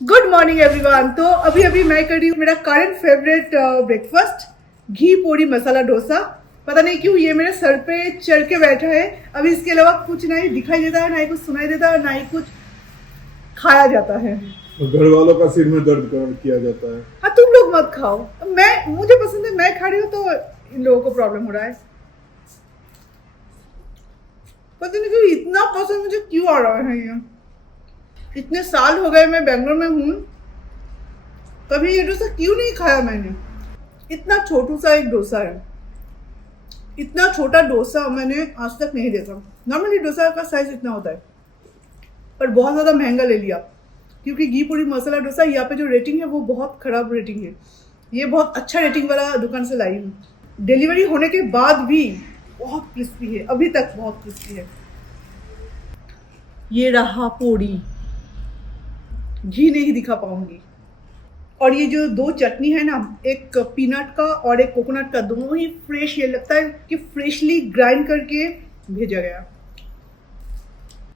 Good morning everyone. तो अभी अभी मैं कर रही हूँ मेरा करंट फेवरेट ब्रेकफास्ट, घी पोड़ी मसाला डोसा। पता नहीं क्यों ये मेरे सर पे चढ़ के बैठा है। अभी इसके अलावा कुछ नहीं दिखाई देता है, ना ही कुछ सुनाई देता है, ना ही कुछ खाया जाता है। घर वालों का सिर में दर्द किया जाता है। हाँ, तुम लोग मत खाओ, मुझे पसंद है, मैं खा रही हूँ तो इन लोगों को प्रॉब्लम हो रहा है। पता नहीं क्यों इतना पसंद मुझे क्यों आ रहा है ये। इतने साल हो गए मैं बेंगलोर में हूँ, कभी ये डोसा क्यों नहीं खाया मैंने। इतना छोटू सा एक डोसा है, इतना छोटा डोसा मैंने आज तक नहीं देखा। नॉर्मली डोसा का साइज इतना होता है, पर बहुत ज़्यादा महंगा ले लिया क्योंकि घी पूरी मसाला डोसा यहाँ पे जो रेटिंग है वो बहुत खराब रेटिंग है। ये बहुत अच्छा रेटिंग वाला दुकान से लाई हूँ। डिलीवरी होने के बाद भी बहुत क्रिस्पी है, अभी तक बहुत क्रिस्पी है। ये रहा पोड़ी, घी नहीं दिखा पाऊंगी। और ये जो दो चटनी है ना, एक पीनट का और एक कोकोनट का, दोनों ही फ्रेश, ये लगता है कि फ्रेशली ग्राइंड करके भेजा गया।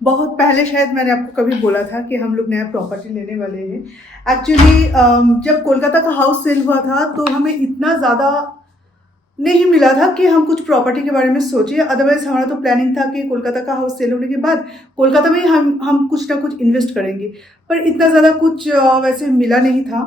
बहुत पहले शायद मैंने आपको कभी बोला था कि हम लोग नया प्रॉपर्टी लेने वाले हैं। एक्चुअली जब कोलकाता का हाउस सेल हुआ था तो हमें इतना ज़्यादा नहीं मिला था कि हम कुछ प्रॉपर्टी के बारे में सोचें। अदरवाइज हमारा तो प्लानिंग था कि कोलकाता का हाउस सेल होने के बाद कोलकाता में ही हम कुछ ना कुछ इन्वेस्ट करेंगे, पर इतना ज़्यादा कुछ वैसे मिला नहीं था।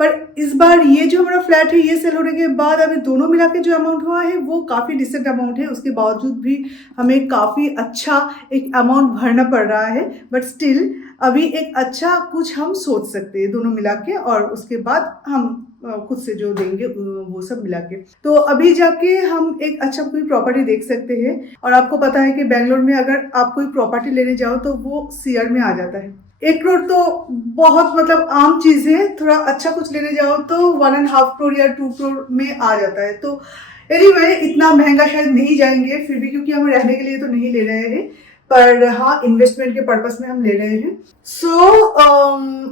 पर इस बार ये जो हमारा फ्लैट है ये सेल होने के बाद अभी दोनों मिला के जो अमाउंट हुआ है वो काफ़ी डिसेंट अमाउंट है। उसके बावजूद भी हमें काफ़ी अच्छा एक अमाउंट भरना पड़ रहा है, बट स्टिल अभी एक अच्छा कुछ हम सोच सकते हैं दोनों मिला के, और उसके बाद हम खुद से जो देंगे वो सब मिला के। तो अभी जाके हम एक अच्छा कोई प्रॉपर्टी देख सकते हैं। और आपको पता है कि बेंगलोर में अगर आप कोई प्रॉपर्टी लेने जाओ तो वो सीआर में आ जाता है। 1 करोड़ तो बहुत मतलब आम चीज़ है। थोड़ा अच्छा कुछ लेने जाओ तो 1.5 करोड़ या 2 करोड़ में आ जाता है। तो एनीवे इतना महंगा शायद नहीं जाएंगे फिर भी, क्योंकि हम रहने के लिए तो नहीं ले रहे हैं, पर हाँ इन्वेस्टमेंट के पर्पस में हम ले रहे हैं।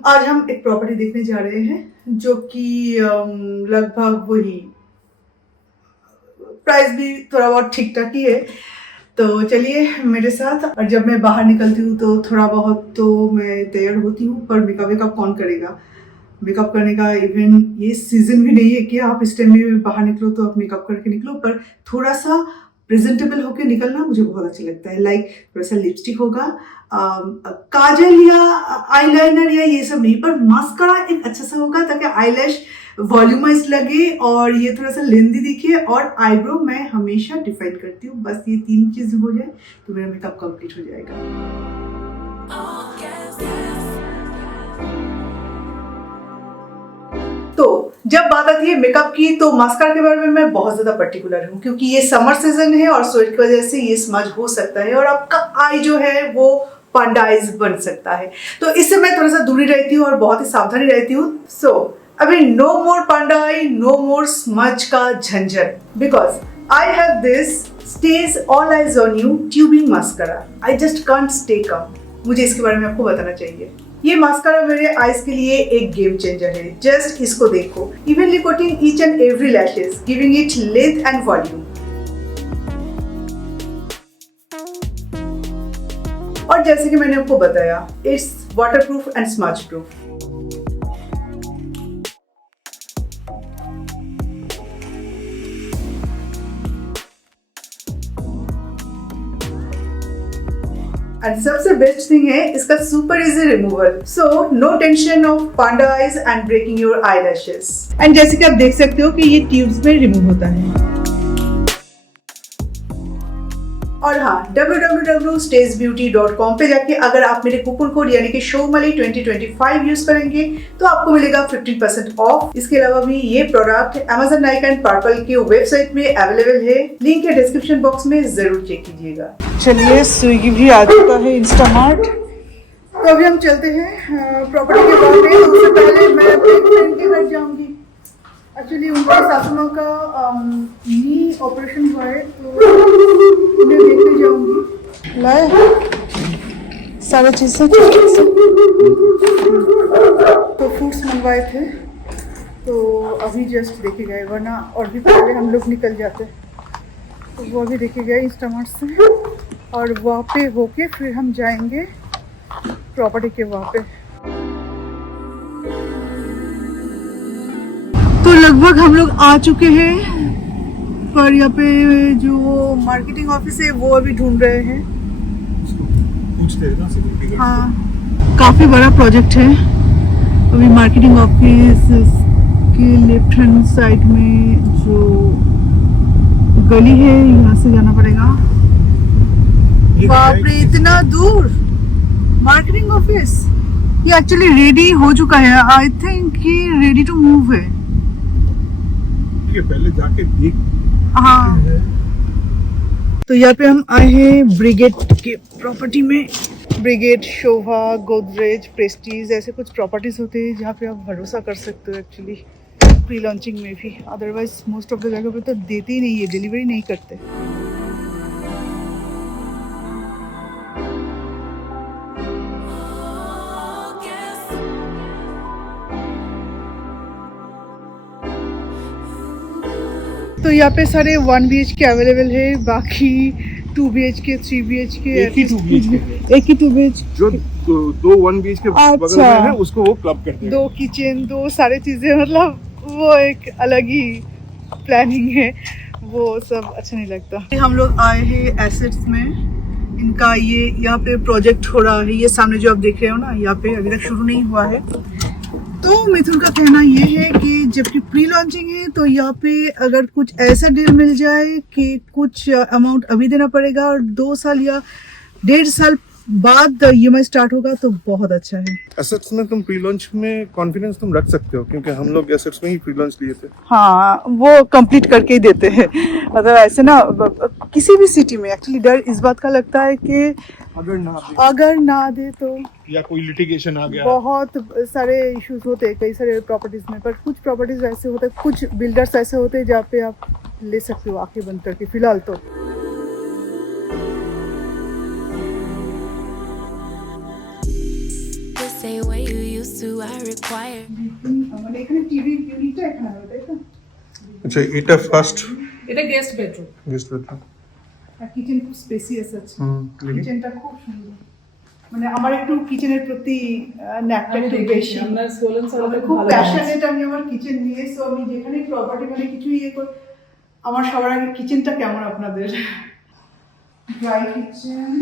आज हम एक प्रॉपर्टी देखने जा रहे हैं जो कि लगभग वही प्राइस भी थोड़ा बहुत ठीक ठाक ही है। तो चलिए मेरे साथ। और जब मैं बाहर निकलती हूँ तो थोड़ा बहुत तो मैं तैयार होती हूँ, पर मेकअप कौन करेगा। मेकअप करने का इवन ये सीजन भी नहीं है कि आप इस टाइम में बाहर निकलो तो आप मेकअप करके निकलो, पर थोड़ा सा प्रेजेंटेबल होकर निकलना मुझे बहुत अच्छा लगता है। लाइक थोड़ा सा लिपस्टिक होगा, काजल या आईलाइनर या ये सब नहीं, पर मास्कारा एक अच्छा सा होगा ताकि आईलैश वॉल्यूमाइज लगे और ये थोड़ा सा लेंदी दिखे। और आईब्रो मैं हमेशा डिफाइन करती हूँ, बस ये 3 चीज हो जाए तो मेरा मेकअप कंप्लीट हो जाएगा। तो जब बात आती है मेकअप की तो मास्कारा के बारे में मैं बहुत ज्यादा पर्टिकुलर हूँ, क्योंकि ये समर सीजन है और स्वेट की वजह से ये स्मज हो सकता है और आपका आई जो है वो पांडा आईज बन सकता है। तो इससे मैं थोड़ा सा दूरी रहती हूँ और बहुत ही सावधानी रहती हूँ। अभी no more panda eye, no more smudge का झंझट, because I have this stage all eyes on you tubing mascara. I just can't stay calm. मुझे इसके बारे में आपको बताना चाहिए। ये मास्कारा मेरे आईज के लिए एक गेम चेंजर है। जस्ट इसको देखो, evenly coating each and every lashes, giving it length and volume. और जैसे कि मैंने आपको बताया, it's waterproof and smudge proof. And सबसे बेस्ट थिंग है इसका super easy removal, so no tension of panda eyes and breaking your eyelashes. And जैसे कि आप देख सकते हो कि ये ट्यूब्स में रिमूव होता है। और हाँ, www.stagebeauty.com पे जाके अगर आप मेरे कूपन कोड यानी कि शोमली 2025 यूज करेंगे तो आपको मिलेगा 15% ऑफ। इसके अलावा भी ये product Amazon, Nike and purple के वेबसाइट में अवेलेबल है। लिंक है डिस्क्रिप्शन बॉक्स में, जरूर चेक कीजिएगा। चलिए स्विगी भी आ चुका है, इंस्टामार्ट। तो अभी हम चलते हैं प्रॉपर्टी के बारे में। उससे पहले मैं अपने फ्रेंड के घर जाऊंगी। एक्चुअली उनके सासू माँ का नी ऑपरेशन हुआ है तो उन्हें देखने जाऊंगी। लाए सारा चीज़ से तो फ्रूट्स मंगवाए थे, तो अभी जस्ट देखे गए, वरना और भी पहले हम लोग निकल जाते। तो वो अभी देखे गए इंस्टामार्ट से, और वहाँ पे होके फिर हम जाएंगे प्रॉपर्टी के वहाँ पे। लगभग हम लोग आ चुके हैं, पर यहाँ पे जो मार्केटिंग ऑफिस है वो अभी ढूंढ रहे हैं। पूछते हैं ना सिक्योरिटी गार्ड हाँ, काफ़ी बड़ा प्रोजेक्ट है। अभी मार्केटिंग ऑफिस के लेफ्ट हैंड साइड में जो गली है यहाँ से जाना पड़ेगा। बाप रे, इतना दूर मार्केटिंग ऑफिस। ये एक्चुअली रेडी हो चुका है, आई थिंक ये रेडी टू मूव है। ठीक है, पहले जाके देख। हाँ, तो यहाँ पे हम आए हैं ब्रिगेड के प्रॉपर्टी में। ब्रिगेड, शोभा, गोदरेज, प्रेस्टीज ऐसे कुछ प्रॉपर्टीज होते हैं जहाँ पे आप भरोसा कर सकते हो एक्चुअली प्री लॉन्चिंग में भी। अदरवाइज मोस्ट ऑफ द जगह पे तो देते ही नहीं है, डिलीवरी नहीं करते। तो यहाँ पे सारे 1 BHK अवेलेबल है, बाकी 2 BHK, 3 BHK, एक ही 2 BHK एक ही 2 BHK। जो दो 1 BHK बगल में है उसको वो क्लब करते हैं। 2 किचन, 2 सारे चीजें, मतलब वो एक अलग ही प्लानिंग है, वो सब अच्छा नहीं लगता। हम लोग आए हैं एसेट्स में। इनका ये यहाँ पे प्रोजेक्ट हो रहा है, ये सामने जो आप देख रहे हो ना, यहाँ पे अभी तक शुरू नहीं हुआ है। तो मिथुन का कहना ये है कि जबकि प्री लॉन्चिंग है तो यहाँ पे अगर कुछ ऐसा डील मिल जाए कि कुछ अमाउंट अभी देना पड़ेगा और 2 साल या 1.5 साल बाद EMI स्टार्ट होगा तो बहुत अच्छा है। एसेट्स में तुम प्री लॉन्च में कॉन्फिडेंस तुम रख सकते हो, क्योंकि हम लोग एसेट्स में ही प्री लॉन्च लिए थे। हाँ, वो कंप्लीट करके ही देते हैं। मतलब ऐसे ना किसी भी सिटी में एक्चुअली डर इस बात का लगता है कि अगर ना दे तो या कोई लिटिगेशन आ गया। बहुत सारे इश्यूज होते हैं कई सारे प्रॉपर्टीज में, पर कुछ प्रॉपर्टीज ऐसे होते हैं, कुछ बिल्डर्स ऐसे होते हैं जहाँ पे आप ले सकते हो आंखें बंद करके फिलहाल तो। মানে এখানে টিভি ইউনিটটা এখানে হবে, তাই তো? আচ্ছা, এটা ফার্স্ট, এটা গেস্ট বেডরুম। আর কিচেন খুব স্পেসিয়াস আছে। ক্লিন। কিচেনটা খুব সুন্দর। মানে আমার একটু কিচেনের প্রতি ন্যাকটা একটু বেশি। আমরা সোলেন সালাতে খুব ভালো প্যাশনেট আমি আমার কিচেন নিয়ে। সো আমি যেখানে প্রপার্টি মানে কিছু ইয়ে করি, আমার সবার আগে কিচেনটা কেমন আপনাদের। Dry kitchen.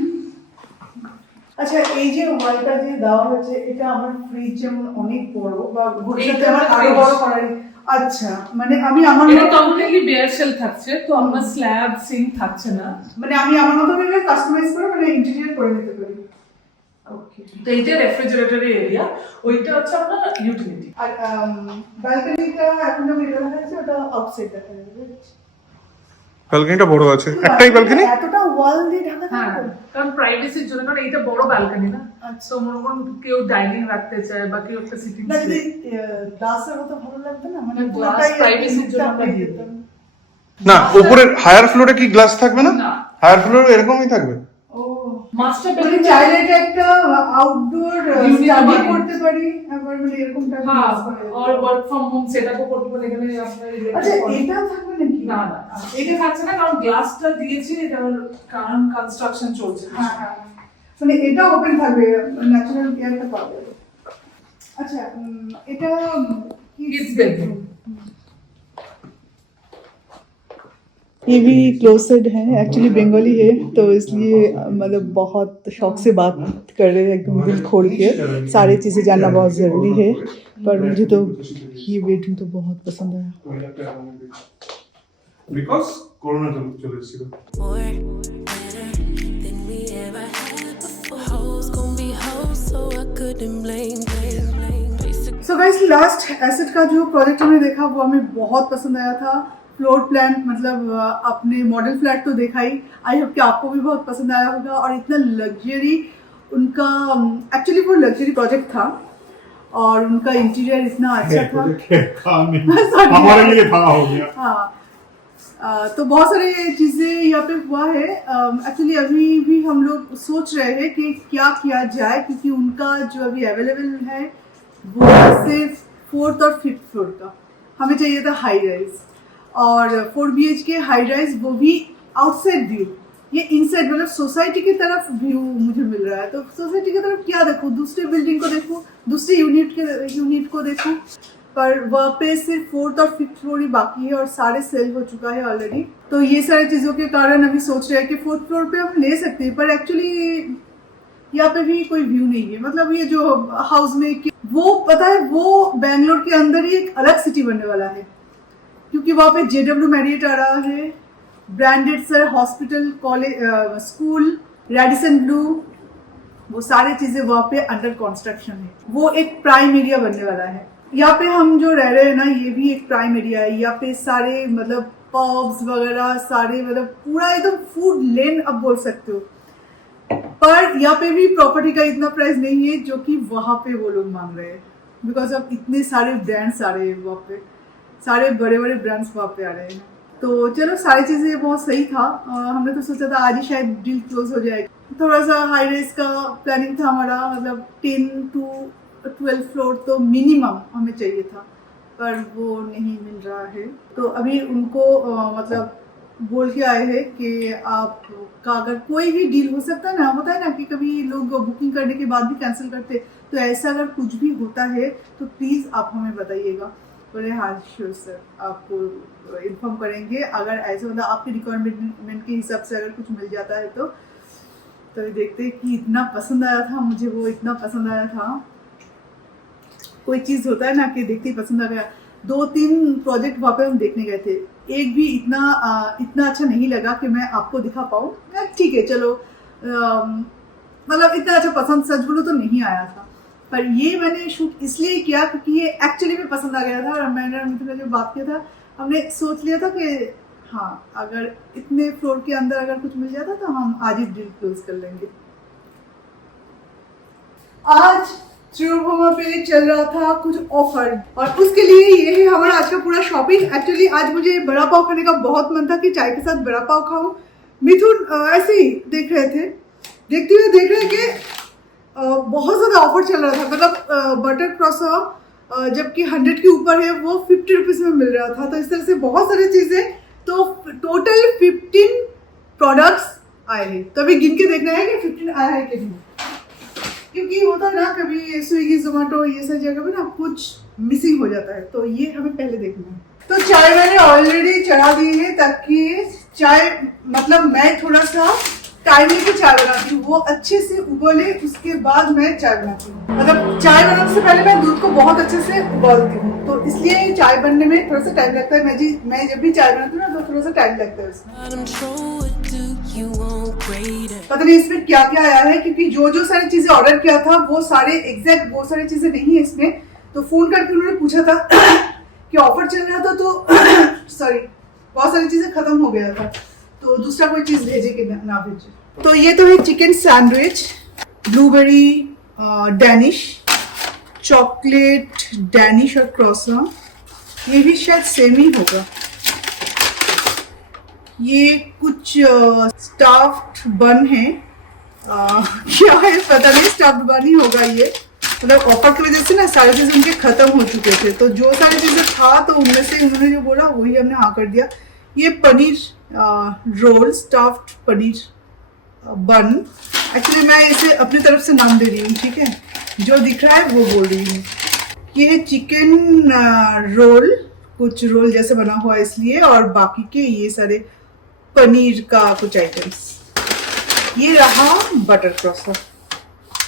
আচ্ছা, এই যে ওয়ালটা যে দেওয়া হয়েছে এটা আমার ফ্রিজ যেমন অনেক বড়, বা ভবিষ্যতে আমার আরো বড় করার। আচ্ছা, মানে আমি আমার এটা কমপ্লিটলি বেয়ার শেল থাকছে, তো আমরা স্ল্যাব সিঙ্ক থাকছে না, মানে আমি আমার মতো করে কাস্টমাইজ করে মানে ইন্টেরিয়র করে নিতে পারি। ওকে, তো এইটা রেফ্রিজারেটরি এরিয়া, ওইটা হচ্ছে আপনার ইউটিলিটি। আর ব্যালকনিটা এখন যে এটা দেখা যাচ্ছে ওটা আউটসাইড দেখা যাবে। ব্যালকনিটা বড় আছে, একটাই ব্যালকনি। এতটা ওয়াল দিয়ে ঢাকা হ্যাঁ, থাকবে। কারণ প্রাইভেসির জন্য, কারণ এইটা বড় ব্যালকনি না। আচ্ছা, তো মনে করুন কেউ ডাইনিং রাখতে চায় বা কেউ একটা সিটিং না যদি গ্লাসের মতো ভালো লাগবে না, মানে গ্লাস পুরোটাই প্রাইভেসির জন্য আমরা দিয়ে দিয়ে দিতাম। না, উপরের হায়ার ফ্লোরে কি গ্লাস থাকবে না? না, হায়ার ফ্লোরে এরকমই থাকবে। ও, মাস্টার মানে বেডরুম চাইলে এটা একটা আউটডোর Unit স্টাডি বানিয়ে। করতে পারি, আবার মানে এরকম টাইপ। হ্যাঁ, আর ওয়ার্ক ফ্রম হোম সেটআপও করতে পারেন এখানে আপনার। আচ্ছা, এটা থাকবে নাকি? না না, এটা থাকছে না, কারণ গ্লাসটা দিয়েছি, এটা কারণ কনস্ট্রাকশন চলছে। হ্যাঁ হ্যাঁ, মানে এটা ওপেন থাকবে, ন্যাচারাল এয়ারটা পাবে। আচ্ছা, এটা কিডস বেডরুম। ये भी क्लोज्ड है, एक्चुअली बंगाली है तो इसलिए मतलब बहुत शौक से बात कर रहे हैं, एकदम दिल खोल के। सारी चीज़ें जानना बहुत ज़रूरी है, पर मुझे तो ये बेडरूम तो बहुत पसंद आया। বিকজ করোনা চলে এসেছিল। सो गाइस, लास्ट एसेट का जो प्रोजेक्ट हमने देखा वो हमें बहुत पसंद आया था। फ्लोर प्लान, मतलब अपने मॉडल फ्लैट तो देखा ही, आई होप कि आपको भी बहुत पसंद आया होगा। और इतना लग्जरी उनका, एक्चुअली वो लग्जरी प्रोजेक्ट था और उनका इंटीरियर इतना अच्छा था। हमारे लिए था हो गया। हाँ, तो बहुत सारी चीज़ें यहाँ पे हुआ है। एक्चुअली अभी भी हम लोग सोच रहे हैं कि क्या किया जाए, क्योंकि उनका जो अभी अवेलेबल है वो सिर्फ 4th और 5th फ्लोर का। हमें चाहिए था हाई राइज, और 4 BHK हाई राइज, वो भी आउटसाइड व्यू। ये इनसाइड मतलब सोसाइटी की तरफ व्यू मुझे मिल रहा है। तो सोसाइटी की तरफ क्या देखूँ, दूसरे बिल्डिंग को देखूँ, दूसरे यूनिट को देखूँ, पर वहाँ पे सिर्फ 4th और 5th फ्लोर ही बाकी है और सारे सेल हो चुका है ऑलरेडी। तो ये सारी चीज़ों के कारण अभी सोच रहे हैं कि 4th फ्लोर पे हम ले सकते हैं, पर एक्चुअली यहाँ पे भी कोई व्यू नहीं है। मतलब ये जो हाउस में वो पता है वो बैंगलोर के अंदर ही एक अलग सिटी बनने वाला है, क्योंकि वहाँ पे JW मैरियट आ रहा है, branded sir hospital, college, school, Radisson Blu, वो सारी चीजें वहाँ पे अंडर कंस्ट्रक्शन है। वो एक प्राइम एरिया बनने वाला है। यहाँ पे हम जो रह रहे हैं ना, ये भी एक प्राइम एरिया है। यहाँ पे सारे मतलब पब्स वगैरह सारे मतलब पूरा एकदम फूड लेन अब बोल सकते हो। पर यहाँ पे भी प्रॉपर्टी का इतना प्राइस नहीं है जो कि वहाँ पे वो लोग मांग रहे हैं, बिकॉज अब इतने सारे ब्रांड्स आ रहे हैं वहाँ पे, सारे बड़े बड़े ब्रांड्स वहाँ पे आ रहे हैं। तो चलो सारी चीज़ें बहुत सही था। हमने तो सोचा था आज ही शायद डील क्लोज हो जाएगी। थोड़ा सा हाई रेस का प्लानिंग था हमारा, मतलब 10 to 12 फ्लोर तो मिनिमम हमें चाहिए था, पर वो नहीं मिल रहा है। तो अभी उनको मतलब बोल के आए हैं कि आपका अगर कोई भी डील हो सकता है ना, होता है ना कि कभी लोग बुकिंग करने के बाद भी कैंसिल करते, तो ऐसा अगर कुछ भी होता है तो प्लीज़ आप हमें बताइएगा। बोले हाँ श्योर सर, आपको इन्फॉर्म करेंगे। अगर ऐसे मतलब आपके रिक्वायरमेंट के हिसाब से अगर कुछ मिल जाता है तो देखते हैं कि इतना पसंद आया था मुझे, वो इतना पसंद आया था। कोई चीज़ होता है ना कि देखते ही पसंद आ गया। 2-3 प्रोजेक्ट वहाँ पे हम देखने गए थे, एक भी इतना अच्छा नहीं लगा कि मैं आपको दिखा पाऊँ। ठीक है चलो, मतलब इतना अच्छा पसंद सच बोलो तो नहीं आया था, पर ये मैंने शूट इसलिए किया क्योंकि ये एक्चुअली में पसंद आ गया था। और मैंने जो बात किया था, हमने सोच लिया था कि हाँ अगर इतने फ्लोर के अंदर अगर कुछ मिल जाता तो हम आज ही डील क्लोज कर लेंगे। आज त्रिभुवन पे चल रहा था कुछ ऑफर, और उसके लिए ये है हमारा आज का पूरा शॉपिंग। एक्चुअली आज मुझे बड़ा पाव खाने का बहुत मन था कि चाय के साथ बड़ा पाव खाऊं। मिथुन ऐसे ही देख रहे थे, देखते हुए देख रहे कि बहुत ज़्यादा ऑफर चल रहा था। मतलब बटर क्रॉसर जबकि 100 के ऊपर है वो 50 रुपीज़ में मिल रहा था। तो इस तरह से बहुत सारी चीज़ें, तो टोटल 15 प्रोडक्ट्स आए हैं। तो अभी गिन के देखना है कि 15 आया है कि नहीं, क्योंकि होता है ना कभी स्विगी जोमेटो ये सारी जगह पे ना कुछ मिसिंग हो जाता है, तो ये हमें पहले देखना है। तो चाय मैंने ऑलरेडी चढ़ा दी है ताकि चाय मतलब मैं थोड़ा सा टाइम लेके चाय बनाती हूँ, वो अच्छे से उबले उसके बाद मैं चाय बनाती हूँ। मतलब चाय बनाने से पहले मैं दूध को बहुत अच्छे से उबालती हूँ, तो इसलिए चाय बनने में थोड़ा सा टाइम लगता है। मैं जब भी चाय बनाती हूँ ना तो थोड़ा सा टाइम लगता है उसमें। पता नहीं इसमें क्या क्या आया है, क्योंकि जो सारी चीजें ऑर्डर किया था वो सारे एग्जैक्ट वो सारी चीजें नहीं है इसमें। तो फोन करके उन्होंने पूछा था कि ऑफर चल रहा था, तो सॉरी बहुत सारी चीजें खत्म हो गया था, तो दूसरा कोई चीज भेजे कि ना भेजे। तो ये तो है chicken sandwich, blueberry Danish, chocolate Danish और क्रॉसर, ये भी शायद सेम ही होगा। ये कुछ स्टफ्ड बन है, क्या है पता नहीं, स्टफ्ड बन ही होगा ये। मतलब ऑफर की वजह से ना सारी चीज़ें उनके ख़त्म हो चुके थे, तो जो सारी चीज़ें था तो उनमें से उन्होंने जो बोला वही हमने हाँ कर दिया। ये पनीर रोल, स्टफ्ड पनीर बन, एक्चुअली मैं इसे अपनी तरफ से नाम दे रही हूँ, ठीक है, जो दिख रहा है वो बोल रही हूँ। ये है चिकन रोल, कुछ रोल जैसे बना हुआ है इसलिए, और बाकी के ये सारे पनीर का कुछ आइटम्स। ये रहा बटर क्रॉसर,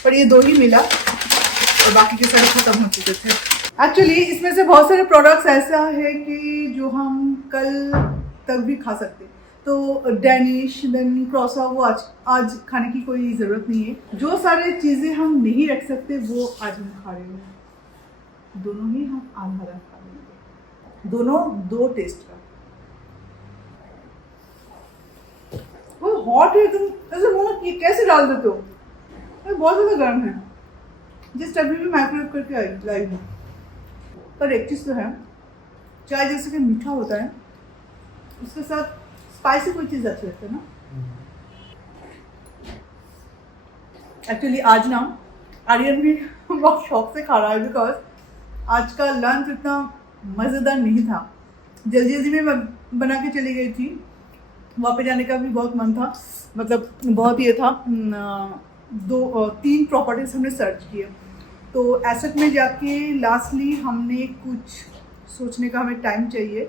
पर ये 2 ही मिला और बाकी के सारे खत्म हो चुके थे। एक्चुअली इसमें से बहुत सारे प्रोडक्ट्स ऐसा है कि जो हम कल तक भी खा सकते, तो डैनिश देन क्रॉसर वो आज खाने की कोई ज़रूरत नहीं है। जो सारे चीज़ें हम नहीं रख सकते वो आज हम खा रहे हैं, दोनों ही हम आधा खा लेंगे, दोनों 2 टेस्ट का। वो हॉट है, तुम ऐसे मुंह में कैसे डाल देते हो? बहुत ज़्यादा गर्म है, जिस अभी भी माइक्रोवेव करके लाई हूँ। पर एक चीज़ तो है, चाय जैसे कि मीठा होता है, उसके साथ स्पाइसी कोई चीज़ अच्छी लगती है ना। एक्चुअली आज ना आर्यन भी बहुत शौक से खा रहा है, बिकॉज आज का लंच इतना मज़ेदार नहीं था। जल्दी जल्दी में बना के चली गई थी, वहाँ पे जाने का भी बहुत मन था, मतलब बहुत ये था। 2-3 प्रॉपर्टीज हमने सर्च किए, तो एसेट में जाके लास्टली हमने कुछ सोचने का हमें टाइम चाहिए,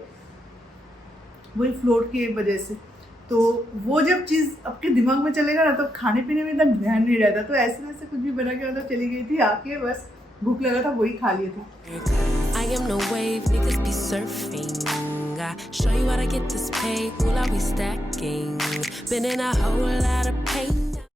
वही फ्लोट की वजह से। तो वो जब चीज़ आपके दिमाग में चलेगा ना तो खाने पीने में इतना ध्यान नहीं रहता, तो ऐसे वैसे कुछ भी बना के मतलब चली गई थी, आके बस भूख लगा था वही खा लिए थे। I am no wave, niggas be surfing. I show you how to get this pay, will I be stacking? Been in a whole lot of pain.